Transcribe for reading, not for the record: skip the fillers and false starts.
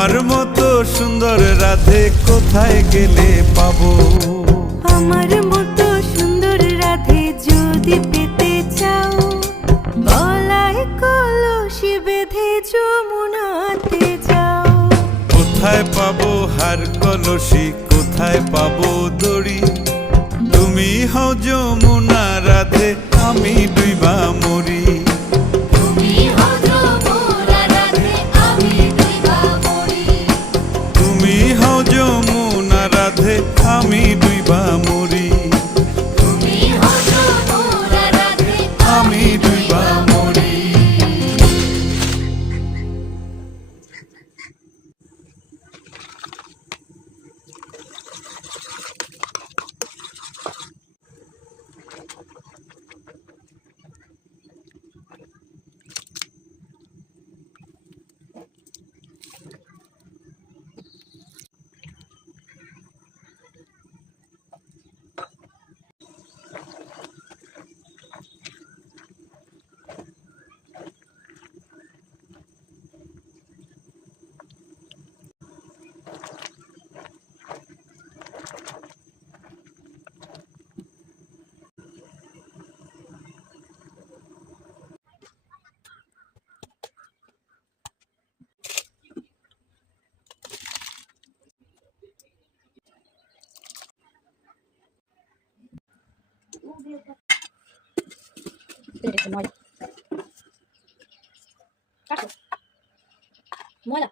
তোমার মতো সুন্দর রাধে কোথায় গেলে পাবো? আমার মতো সুন্দর রাধে যদি পেতে চাও, গলায় কলসি বেঁধে যমুনাতে যাও। কোথায় পাবো হার কলসি, কোথায় পাবো দড়ি? তুমি হও যমুনা রাধে, আমি ডুইবা মরি। তুমি হও যমুনা রাধে, আমি ডুইবা মরি। তুমি হও যমুনা রাধে, আমি ডুইবা মরি। তুমি হও যমুনা রাধে, আমি ডুইবা মরি। ময়লা